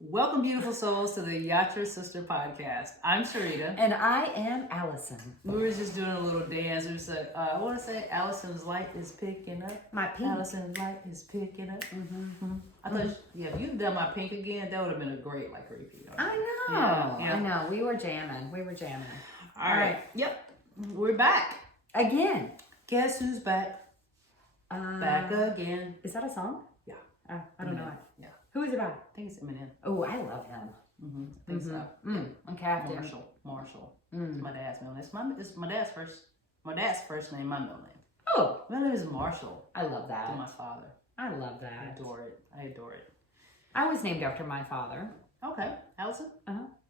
Welcome, beautiful souls, to the Yacht Your Sister podcast. I'm Sharita. And I am Allison. We were just doing a little dance. We said, I want to say Allison's light is picking up. My pink. Allison's light is picking up. I thought, if you'd done my pink again, that would have been a great, repeat. I know. Yeah. I know. We were jamming. All right. Yep. We're back. Again. Guess who's back? Back again. Is that a song? Yeah. I don't know it. Yeah. Who is it by? I think it's Eminem. Oh, I love him. I think so. I'm Captain. Marshall. It's my dad's middle name. It's my dad's first name, my middle name. Oh. My name is Marshall. I love that. To my father. I love that. I adore it. I was named after my father. Okay. Allison?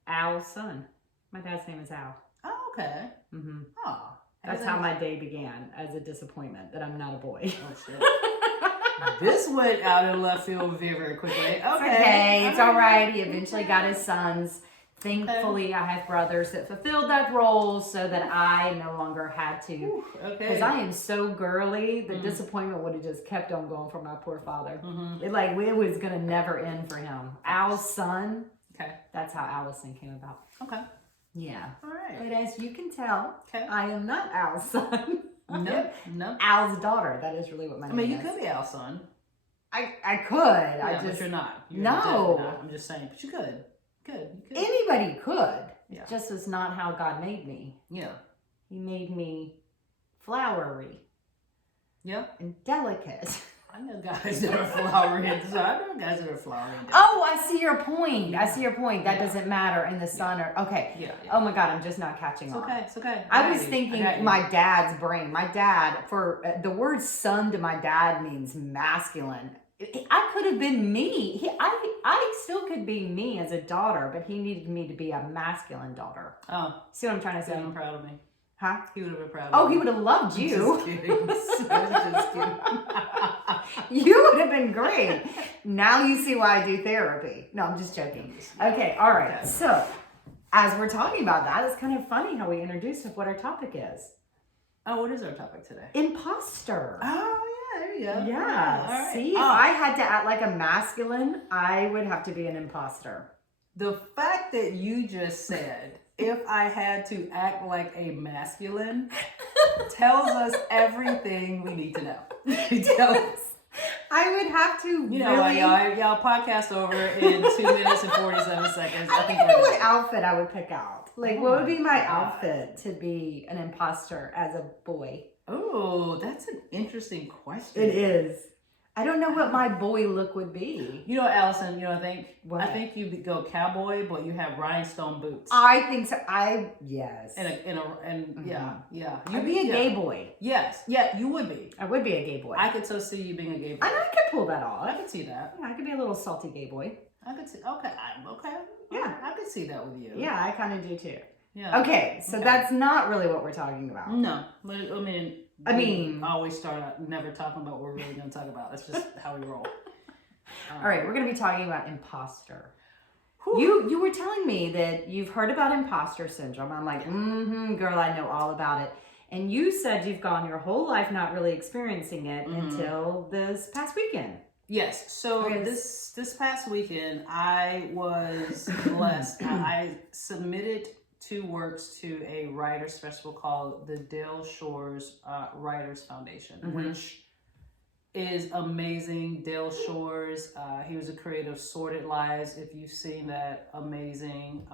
Al's son. My dad's name is Al. Oh, okay. Oh. That's how my day began, as a disappointment that I'm not a boy. Oh, shit. This went out in left field very, very quickly. Okay. It's all right. He eventually got his sons. Thankfully, I have brothers that fulfilled that role so that I no longer had to. Because I am so girly, the disappointment would have just kept on going for my poor father. It was going to never end for him. Al's son. Okay. That's how Allison came about. Okay. Yeah. All right. But as you can tell, I am not Al's son. No. Al's daughter. That is really what my name is. You could be Al's son. I could. Yeah, but you're not. You're definitely not. I'm just saying. But you could. You could. Anybody could. Yeah. It just is not how God made me. Yeah. He made me flowery. Yeah. And delicate. I know guys that are flowery. I know guys that are flowery. Oh, I see your point. That doesn't matter in the sun or okay. Yeah. Oh my God, I'm just not catching on. It's okay. I was thinking my dad's brain. My dad, for the word son to my dad means masculine. I could have been me. I still could be me as a daughter, but he needed me to be a masculine daughter. Oh. See what I'm trying to say? I'm proud of me. Huh? He would have been proud of me. Oh, he would have loved you. Just kidding. Just kidding. You would have been great. Now you see why I do therapy. No, I'm just joking. Okay, all right. Okay. So, as we're talking about that, it's kind of funny how we introduced what our topic is. Oh, what is our topic today? Imposter. Oh, yeah, there you go. Yeah. All right. See, if I had to act like a masculine, I would have to be an imposter. The fact that you just said, if I had to act like a masculine, tells us everything we need to know. I would have to y'all podcast over in 2 minutes and 47 seconds. I don't even know what outfit I would pick out. What would be my outfit to be an imposter as a boy? Oh, that's an interesting question. It is. I don't know what my boy look would be. Allison, I think you go cowboy, but you have rhinestone boots. I think so. Yes. Yeah. You'd be a gay boy. Yes. Yeah, you would be. I would be a gay boy. I could so see you being a gay boy. And I could pull that off. I could see that. Yeah, I could be a little salty gay boy. I could see. Okay. Yeah, I could see that with you. Yeah, I kind of do too. Yeah. Okay, so that's not really what we're talking about. No, but I always start out never talking about what we're really going to talk about. That's just how we roll. All right, we're going to be talking about imposter. You were telling me that you've heard about imposter syndrome. I'm like, girl, I know all about it. And you said you've gone your whole life not really experiencing it until this past weekend. Yes. So this past weekend, I was blessed. I submitted 2 works to a writers festival called the Dale Shores Writers Foundation, which is amazing. Dale Shores, he was a creator of Sordid Lives. If you've seen that, amazing,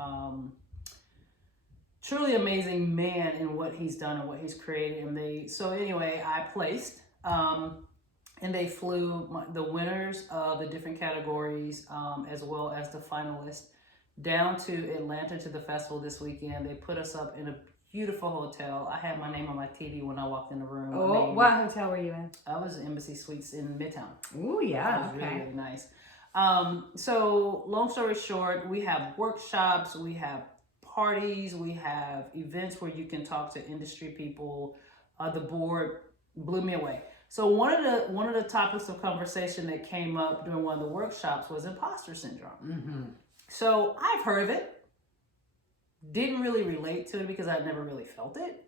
truly amazing man in what he's done and what he's created. And I placed, and they flew the winners of the different categories, as well as the finalists, down to Atlanta to the festival this weekend. They put us up in a beautiful hotel. I had my name on my TV when I walked in the room. Oh, what hotel were you in? I was in Embassy Suites in Midtown. Oh, yeah. It was really, really nice. So long story short, we have workshops, we have parties, we have events where you can talk to industry people. The board blew me away. So one of the topics of conversation that came up during one of the workshops was imposter syndrome. So I've heard of it, didn't really relate to it because I've never really felt it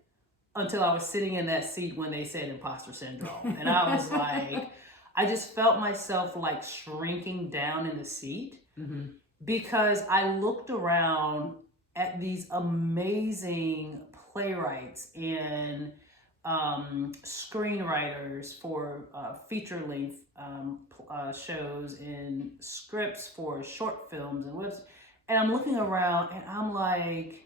until I was sitting in that seat when they said imposter syndrome. And I was like, I just felt myself like shrinking down in the seat. because I looked around at these amazing playwrights and screenwriters for feature length shows and scripts for short films and webs. And I'm looking around and I'm like,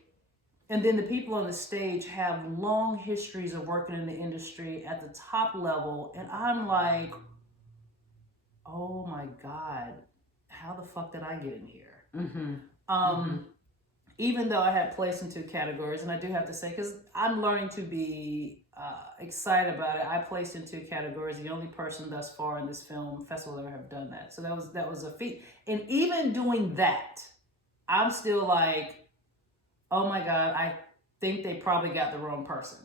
and then the people on the stage have long histories of working in the industry at the top level. And I'm like, oh my God, how the fuck did I get in here? Mm-hmm. Even though I had placed in two categories, and I do have to say, because I'm learning to be excited about it, I placed in two categories. The only person thus far in this film festival ever have done that. So that was a feat. And even doing that, I'm still like, oh my God, I think they probably got the wrong person.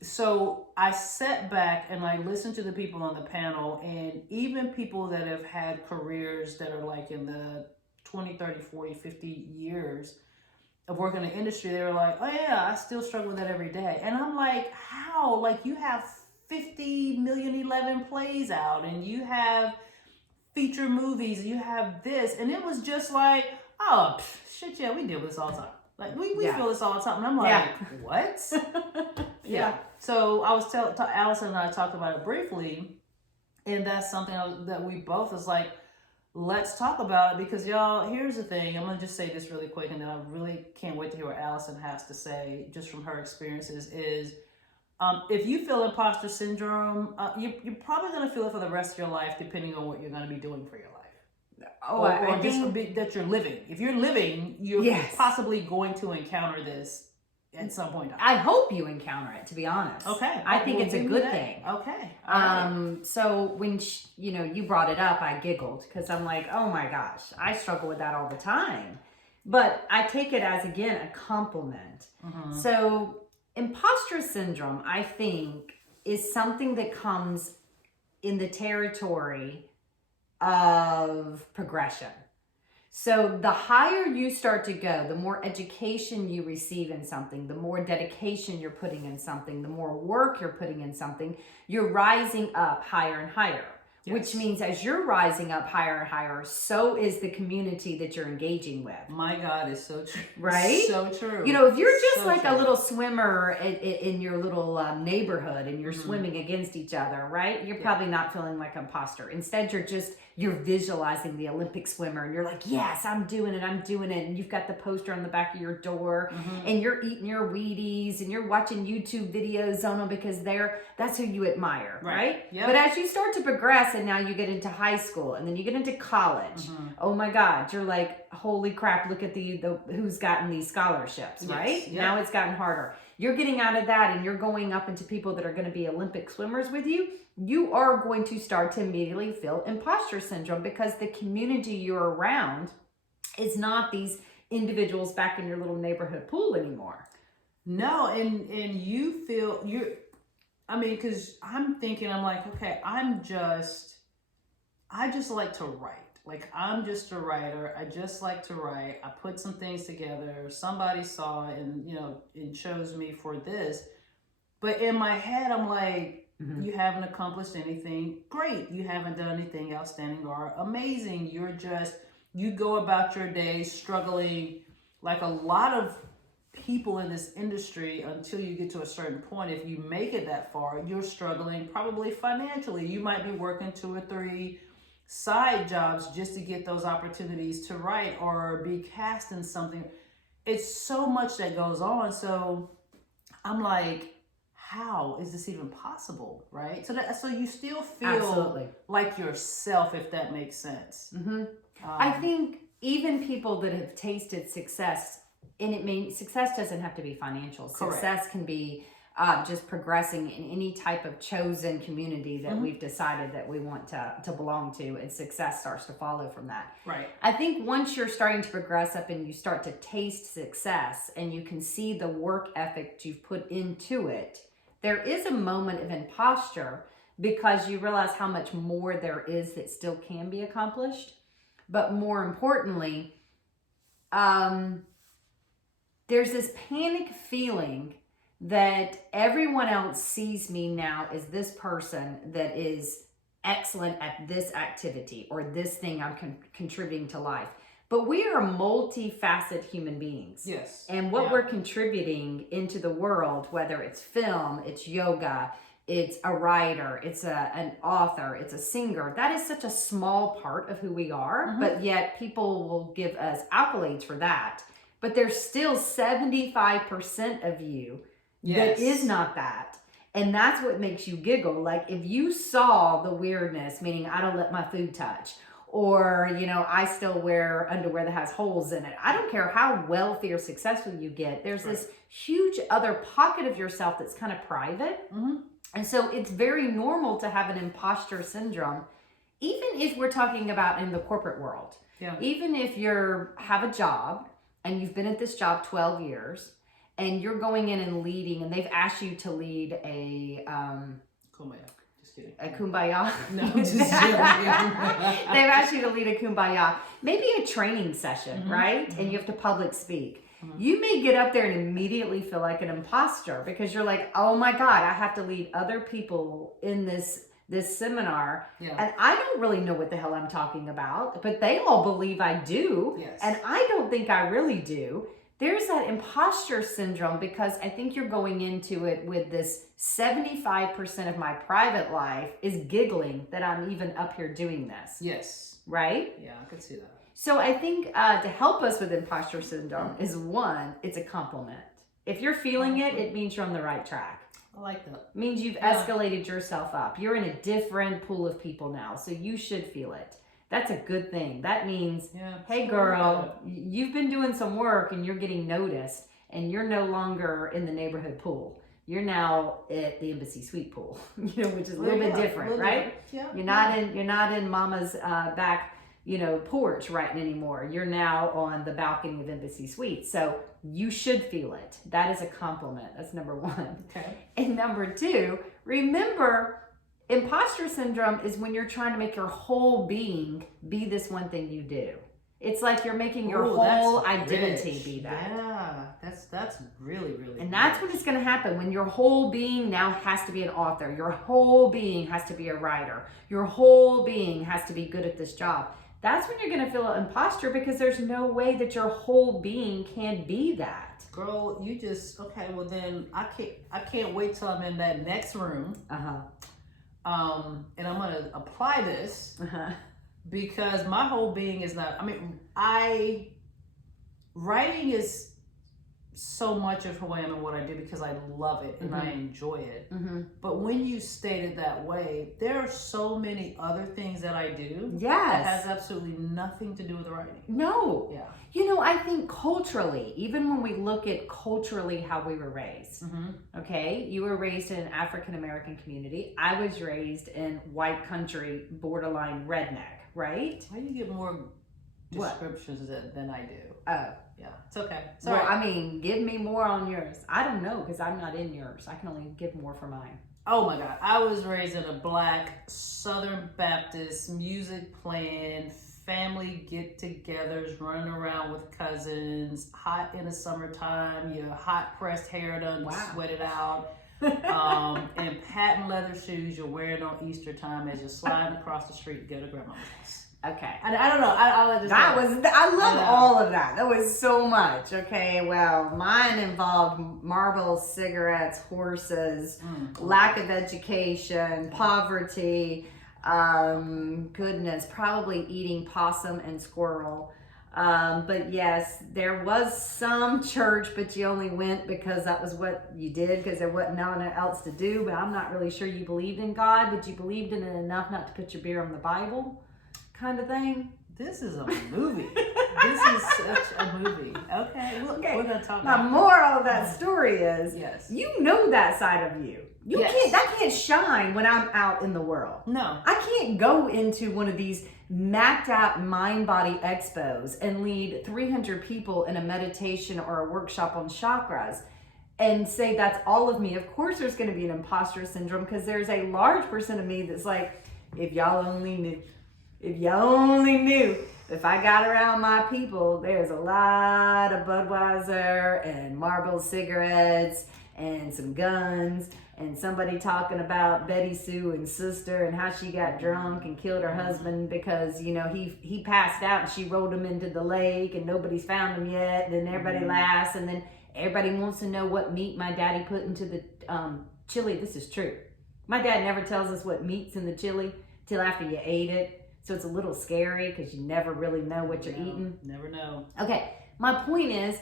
So I sat back and I listened to the people on the panel, and even people that have had careers that are like in the 20, 30, 40, 50 years of working in the industry, they were like, oh yeah, I still struggle with that every day. And I'm like, how? Like, you have 50,000,011 plays out, and you have feature movies, you have this, and it was just like, oh, shit, yeah, we deal with this all the time. Like, we feel this all the time. And I'm like, what? Yeah. So I was Allison and I talked about it briefly, and that's something that we both was like, let's talk about it, because y'all, here's the thing. I'm gonna just say this really quick, and then I really can't wait to hear what Allison has to say just from her experiences. Is if you feel imposter syndrome, you're probably gonna feel it for the rest of your life, depending on what you're gonna be doing for your life. Or just that you're living. If you're living, you're possibly going to encounter this at some point. I hope you encounter it, to be honest. Okay. I think it's a good thing. Okay. So when you brought it up, I giggled because I'm like, oh my gosh, I struggle with that all the time. But I take it as, again, a compliment. So imposter syndrome, I think, is something that comes in the territory of progression. So the higher you start to go, the more education you receive in something, the more dedication you're putting in something, the more work you're putting in something, you're rising up higher and higher. Which means as you're rising up higher and higher, so is the community that you're engaging with. My God, it's so true. Right? So true. You know, if you're just like a little swimmer in your little neighborhood and you're swimming against each other, right? You're probably not feeling like an imposter. Instead, you're visualizing the Olympic swimmer and you're like, yes, I'm doing it. And you've got the poster on the back of your door and you're eating your Wheaties and you're watching YouTube videos on them because that's who you admire, right? Yep. But as you start to progress and now you get into high school and then you get into college, oh my God, you're like, holy crap, look at the who's gotten these scholarships, right? Yep. Now it's gotten harder. You're getting out of that and you're going up into people that are going to be Olympic swimmers with you. You are going to start to immediately feel imposter syndrome because the community you're around is not these individuals back in your little neighborhood pool anymore. No, and you feel because I'm thinking, I'm like, okay, I just like to write. Like, I'm just a writer. I just like to write. I put some things together. Somebody saw it and chose me for this. But in my head, I'm like, you haven't accomplished anything great. You haven't done anything outstanding or amazing. You go about your day struggling like a lot of people in this industry until you get to a certain point. If you make it that far, you're struggling probably financially. You might be working 2 or 3 side jobs just to get those opportunities to write or be cast in something. It's so much that goes on. So I'm like, how is this even possible, right? So you still feel like yourself, if that makes sense. I think even people that have tasted success, and success doesn't have to be financial. Correct. Success can be just progressing in any type of chosen community that we've decided that we want to belong to, and success starts to follow from that. Right. I think once you're starting to progress up and you start to taste success and you can see the work ethic you've put into it, there is a moment of imposter because you realize how much more there is that still can be accomplished. But more importantly, there's this panic feeling that everyone else sees me now as this person that is excellent at this activity or this thing I'm contributing to life. But we are multifaceted human beings. Yes. And what we're contributing into the world, whether it's film, it's yoga, it's a writer, it's an author, it's a singer, that is such a small part of who we are, but yet people will give us accolades for that. But there's still 75% of you that is not that. And that's what makes you giggle. Like if you saw the weirdness, meaning I don't let my food touch, or, you know, I still wear underwear that has holes in it. I don't care how wealthy or successful you get. There's this huge other pocket of yourself that's kind of private. And so it's very normal to have an imposter syndrome, even if we're talking about in the corporate world. Even if you have a job and you've been at this job 12 years and you're going in and leading, and they've asked you to lead a kumbaya. No, I'm just They've asked you to lead a kumbaya, maybe a training session, right? And you have to public speak. You may get up there and immediately feel like an imposter because you're like, oh my God, I have to lead other people in this seminar. And I don't really know what the hell I'm talking about, but they all believe I do. And I don't think I really do. There's that imposter syndrome because I think you're going into it with this 75% of my private life is giggling that I'm even up here doing this. Right? Yeah, I could see that. So I think to help us with imposter syndrome is one, it's a compliment. If you're feeling it, it means you're on the right track. I like that. It means you've escalated yourself up. You're in a different pool of people now, so you should feel it. That's a good thing. That means, hey girl, you've been doing some work and you're getting noticed and you're no longer in the neighborhood pool. You're now at the embassy suite pool, you know, which is a little bit different, right? You're not in mama's back, you know, porch writing anymore. You're now on the balcony of embassy suite. So you should feel it. That is a compliment. That's number one. And number two, remember, imposter syndrome is when you're trying to make your whole being be this one thing you do. It's like you're making your whole identity be that. Yeah, that's really, really. And that's when it's going to happen, when your whole being now has to be an author. Your whole being has to be a writer. Your whole being has to be good at this job. That's when you're going to feel an imposter because there's no way that your whole being can be that. Girl, you just, well then I can't wait till I'm in that next room. And I'm going to apply this because my whole being is not, writing is so much of who I am and what I do because I love it and I enjoy it. But when you state it that way, there are so many other things that I do that has absolutely nothing to do with writing. No. You know, I think culturally, even when we look at culturally how we were raised, okay, you were raised in an African American community. I was raised in white country, borderline redneck, right? Why do you get more descriptions than I do? Oh. Yeah, it's okay. Sorry. Well, I mean, give me more on yours. I don't know because I'm not in yours. I can only give more for mine. Oh my God. I was raised in a Black Southern Baptist, music playing, family get-togethers, running around with cousins, hot in the summertime, your hot pressed hair done, sweated out, and patent leather shoes you're wearing on Easter time as you're sliding across the street to go to grandma's house. Okay. I don't know. I love all of that. That was so much. Okay. Well, mine involved marbles, cigarettes, horses, lack of education, poverty, goodness, probably eating possum and squirrel. But yes, there was some church, but you only went because that was what you did because there wasn't nothing else to do. But I'm not really sure you believed in God, but you believed in it enough not to put your beer on the Bible. Kind of thing. This is a movie. This is such a movie. Okay, we're gonna talk about the moral of that story is you know that side of you. That can't shine when I'm out in the world. No. I can't go into one of these mapped out mind body expos and lead 300 people in a meditation or a workshop on chakras and say that's all of me. Of course there's gonna be an imposter syndrome because there's a large percent of me that's like, if y'all only knew. If you only knew, if I got around my people, there's a lot of Budweiser and Marlboro cigarettes and some guns and somebody talking about Betty Sue and sister and how she got drunk and killed her husband because, you know, he passed out and she rolled him into the lake and nobody's found him yet. And then everybody laughs and then everybody wants to know what meat my daddy put into the chili. This is true. My dad never tells us what meat's in the chili till after you ate it. So it's a little scary because you never really know what you're eating. Never know. Okay, my point is,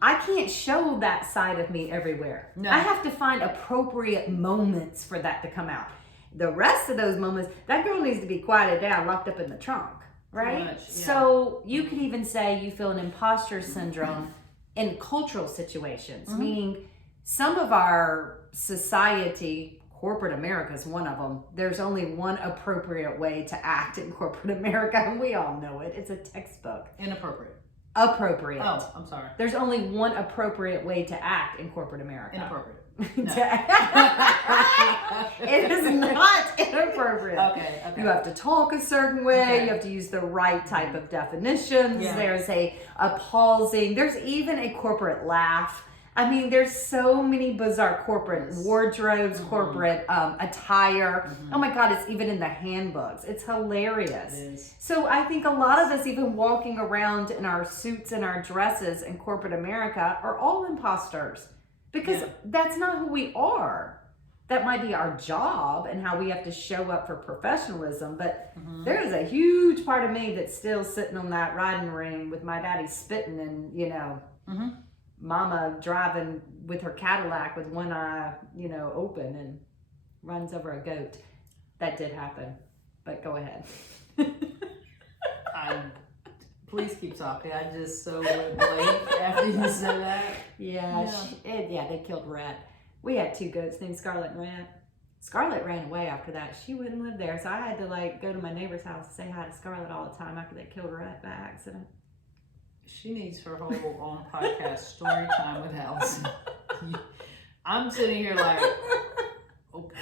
I can't show that side of me everywhere. No. I have to find appropriate moments for that to come out. The rest of those moments, that girl needs to be quieted down, locked up in the trunk, right? Much, yeah. So you could even say you feel an imposter syndrome in cultural situations, meaning some of our society, corporate America is one of them. There's only one appropriate way to act in corporate America, and we all know it. It's a textbook. Inappropriate. Appropriate. Oh, I'm sorry. There's only one appropriate way to act in corporate America. Inappropriate. No. It is not inappropriate. Okay. You have to talk a certain way. Okay. You have to use the right type of definitions. Yeah. There's a pausing. There's even a corporate laugh. I mean, there's so many bizarre corporate wardrobes, corporate attire. Oh my God, it's even in the handbooks. It's hilarious. It is. So I think a lot of us, even walking around in our suits and our dresses in corporate America, are all imposters because that's not who we are. That might be our job and how we have to show up for professionalism, but there is a huge part of me that's still sitting on that riding ring with my daddy spitting and, you know, Mama driving with her Cadillac with one eye, you know, open and runs over a goat. That did happen, but go ahead. Please keep talking. I just so went blank after you said that. Yeah, they killed Rat. We had 2 goats named Scarlet and Rat. Scarlet ran away after that. She wouldn't live there, so I had to go to my neighbor's house and say hi to Scarlet all the time after they killed Rat by accident. She needs her whole own podcast, Story Time with Allison. I'm sitting here like, okay.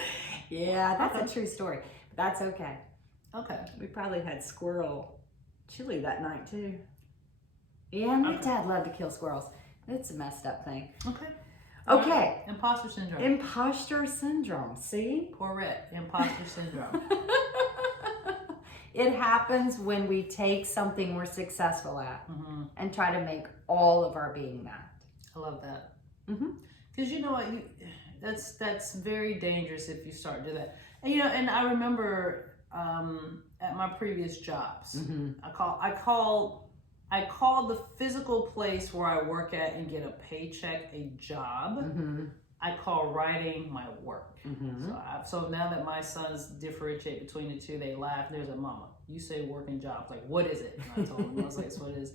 Yeah, that's a true story. But that's okay. Okay. We probably had squirrel chili that night too. Yeah, my dad loved to kill squirrels. It's a messed up thing. Okay. Right. Imposter syndrome. Imposter syndrome. See? Correct. Imposter syndrome. It happens when we take something we're successful at and try to make all of our being that. I love that. Because you know what, that's very dangerous if you start to do that. And you know, and I remember at my previous jobs, I call the physical place where I work at and get a paycheck a job. I call writing my work. So now that my sons differentiate between the two, they laugh. There's a mama. You say working jobs. Like, what is it? And I told them, I was like, that's what it is.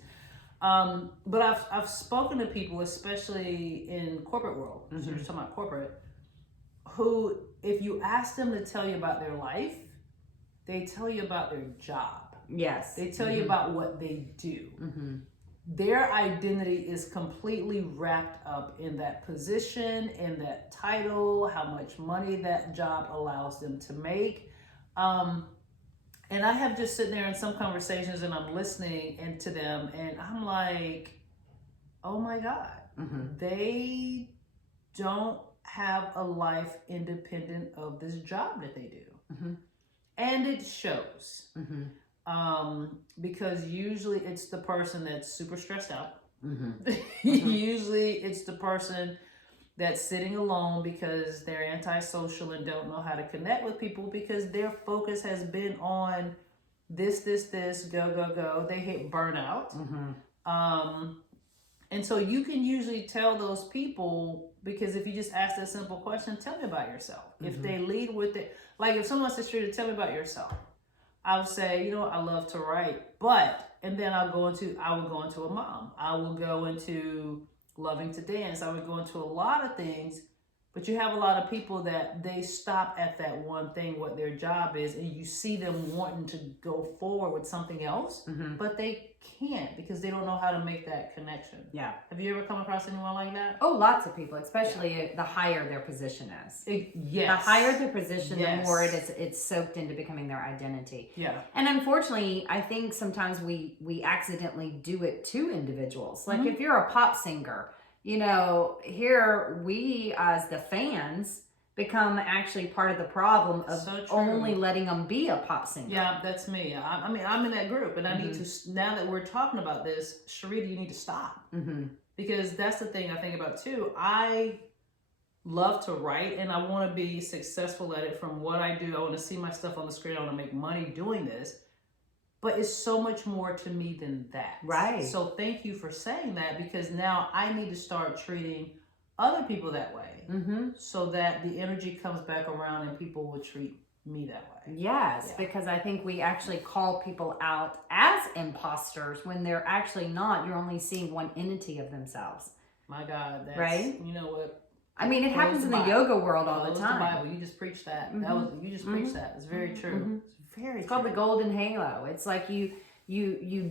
But I've spoken to people, especially in corporate world, so you're talking about corporate, who, if you ask them to tell you about their life, they tell you about their job. Yes. They tell you about what they do. Their identity is completely wrapped up in that position, in that title, how much money that job allows them to make. And I have just sitting there in some conversations and I'm listening to them and I'm like, oh my God, they don't have a life independent of this job that they do. And it shows. Because usually it's the person that's super stressed out. Usually it's the person that's sitting alone because they're antisocial and don't know how to connect with people because their focus has been on this, go. They hit burnout. And so you can usually tell those people, because if you just ask that simple question, tell me about yourself. If they lead with it, like if someone says to tell me about yourself, I would say, you know, I love to write, and then I would go into a mom. I will go into loving to dance. I would go into a lot of things, but you have a lot of people that they stop at that one thing, what their job is, and you see them wanting to go forward with something else, but they can't because they don't know how to make that connection. Yeah. Have you ever come across anyone like that? Oh, lots of people, especially the higher their position is. Yes. The higher their position, the more it's soaked into becoming their identity. Yeah. And unfortunately, I think sometimes we accidentally do it to individuals. Like if you're a pop singer, here we as the fans become actually part of the problem of only letting them be a pop singer. Yeah, that's me. I mean, I'm in that group, and I need to, now that we're talking about this, Sharita, you need to stop. Because that's the thing I think about too. I love to write, and I want to be successful at it from what I do. I want to see my stuff on the screen. I want to make money doing this. But it's so much more to me than that. Right. So thank you for saying that, because now I need to start treating other people that way, so that the energy comes back around and people will treat me that way. Yes, because I think we actually call people out as imposters when they're actually not. You're only seeing one entity of themselves. My God, that's, right? You know what? I mean, it happens in the yoga world all the time. The Bible. You just preached that. You just preached that. It's very true. It's called the golden halo. It's like you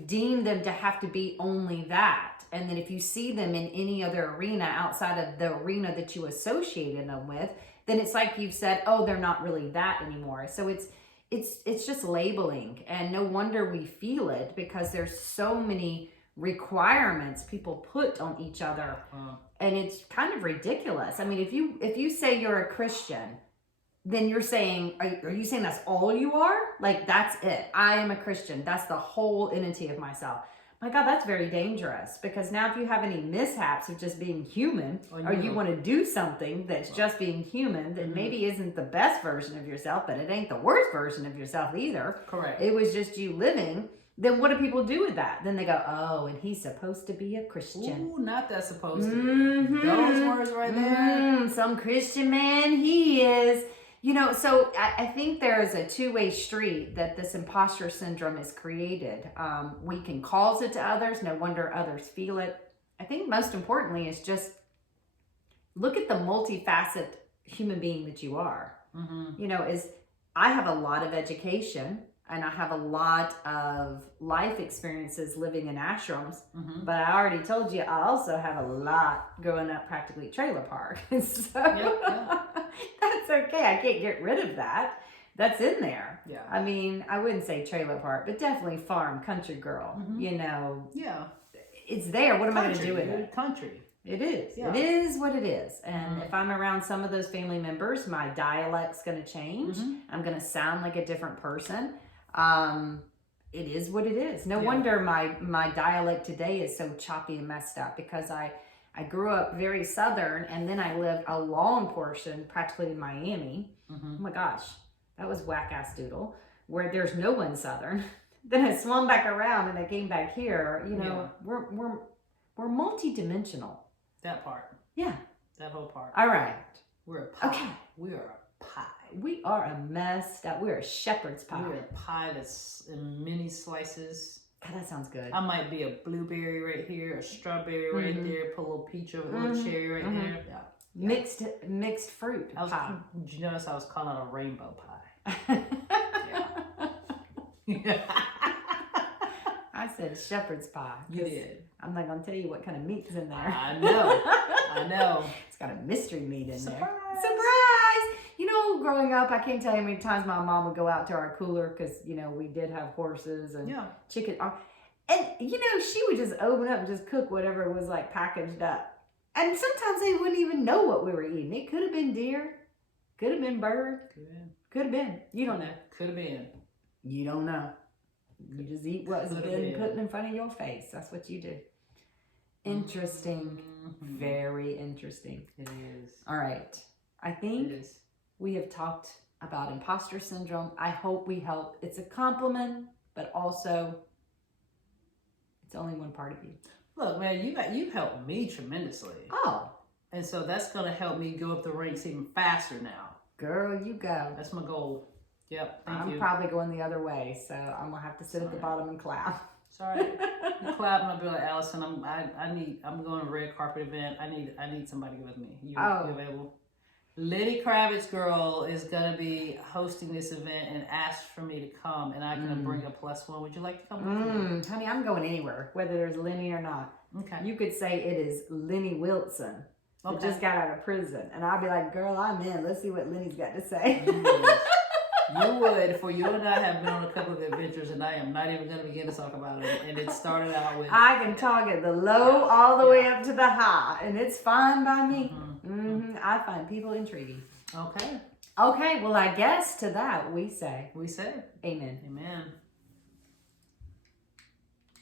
deem them to have to be only that, and then if you see them in any other arena outside of the arena that you associated them with, then it's like you've said, oh, they're not really that anymore. So it's just labeling, and no wonder we feel it, because there's so many requirements people put on each other, and it's kind of ridiculous. I mean, if you say you're a Christian, then you're saying, are you saying that's all you are? Like, that's it. I am a Christian. That's the whole entity of myself. My God, that's very dangerous, because now if you have any mishaps of just being human, or you want to do something that's just being human, that maybe isn't the best version of yourself, but it ain't the worst version of yourself either. Correct. It was just you living. Then what do people do with that? Then they go, oh, and he's supposed to be a Christian. Ooh, not that supposed to be. Those words right there. Some Christian man he is. So I think there is a two-way street that this imposter syndrome is created. We can cause it to others. No wonder others feel it. I think most importantly is just look at the multifaceted human being that you are. I have a lot of education, and I have a lot of life experiences living in ashrams, but I already told you I also have a lot growing up practically trailer park. So that's okay. I can't get rid of that. That's in there. Yeah. I mean, I wouldn't say trailer park, but definitely farm, country girl. Yeah. It's there. What am I going to do with it? Country. It is. Yeah. It is what it is. And if I'm around some of those family members, my dialect's going to change. I'm going to sound like a different person. It is what it is. No wonder my dialect today is so choppy and messed up, because I grew up very Southern, and then I lived a long portion practically in Miami. Oh my gosh, that was whack-ass doodle, where there's no one Southern. Then I swung back around and I came back here. We're multi-dimensional. That part. Yeah. That whole part. All right. We're a pie. Okay. We are a pie. We are a messed up. We're a shepherd's pie. We're a pie that's in mini slices. God, that sounds good. I might be a blueberry right here, a strawberry right there, put a little peach over, a little cherry right there. Yeah. Mixed fruit pie. Did you notice I was calling it a rainbow pie? Yeah. I said shepherd's pie. You did. I'm not going to tell you what kind of meat's in there. I know. It's got a mystery meat in Surprise. there. Surprise! Growing up, I can't tell you how many times my mom would go out to our cooler, because, we did have horses and chicken. And, she would just open up and just cook whatever was like packaged up. And sometimes they wouldn't even know what we were eating. It could have been deer. Could have been bird. Could have been. You don't know. Could have been. You don't know. You just eat what's been put in front of your face. That's what you do. Interesting. Very interesting. It is. All right. I think we have talked about imposter syndrome. I hope we help. It's a compliment, but also it's only one part of you. Look, man, you've helped me tremendously. Oh. And so that's going to help me go up the ranks even faster now. Girl, you go. That's my goal. Yep. I'm probably going the other way, so I'm going to have to sit at the bottom and clap. Sorry. You clap and I'll be like, Allison, I'm going to a red carpet event. I need somebody with me. You available? Lenny Kravitz girl is going to be hosting this event and asked for me to come, and I'm going to bring a +1. Would you like to come with me? Honey, I'm going anywhere, whether there's Lenny or not. Okay. You could say it is Lenny Wilson. That just got out of prison. And I'll be like, girl, I'm in. Let's see what Lenny's got to say. You would, for you and I have been on a couple of adventures, and I am not even going to begin to talk about it. And it started out with. I can talk at the low all the way up to the high, and it's fine by me. I find people intriguing. Okay. Okay, well, I guess to that we say amen. Amen. Amen.